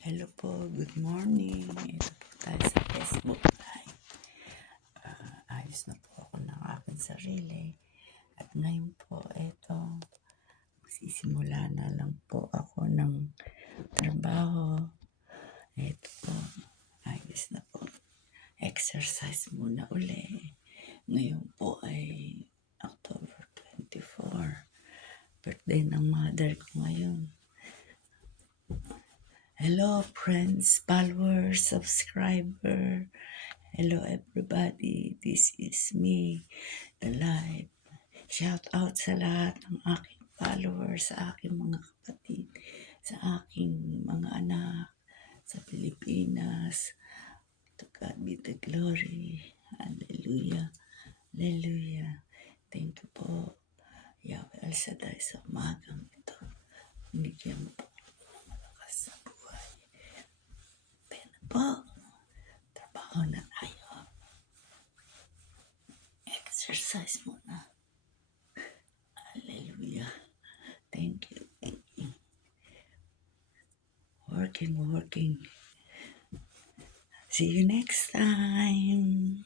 Hello po, good morning. Ito po tayo sa Facebook Live. Ayos na po ako ng aking sarili. At ngayon po, ito, magsisimula na lang po ako ng trabaho. Ito po, ayos na po. Exercise muna uli. Ngayon po ay October 24. Birthday ng mother ko ngayon. Hello friends, followers, subscriber. Hello everybody, this is me, the live. Shout out sa lahat ng aking followers, sa aking mga kapatid, sa aking mga anak, sa Pilipinas. To God be the glory. Hallelujah. Hallelujah. Thank you po. Yahweh El Shaddai sa umagang ito. Binigyan mo po ng malakas sa buhay. Po, trabaho na tayo. Exercise muna. Hallelujah. Thank you. Working. See you next time.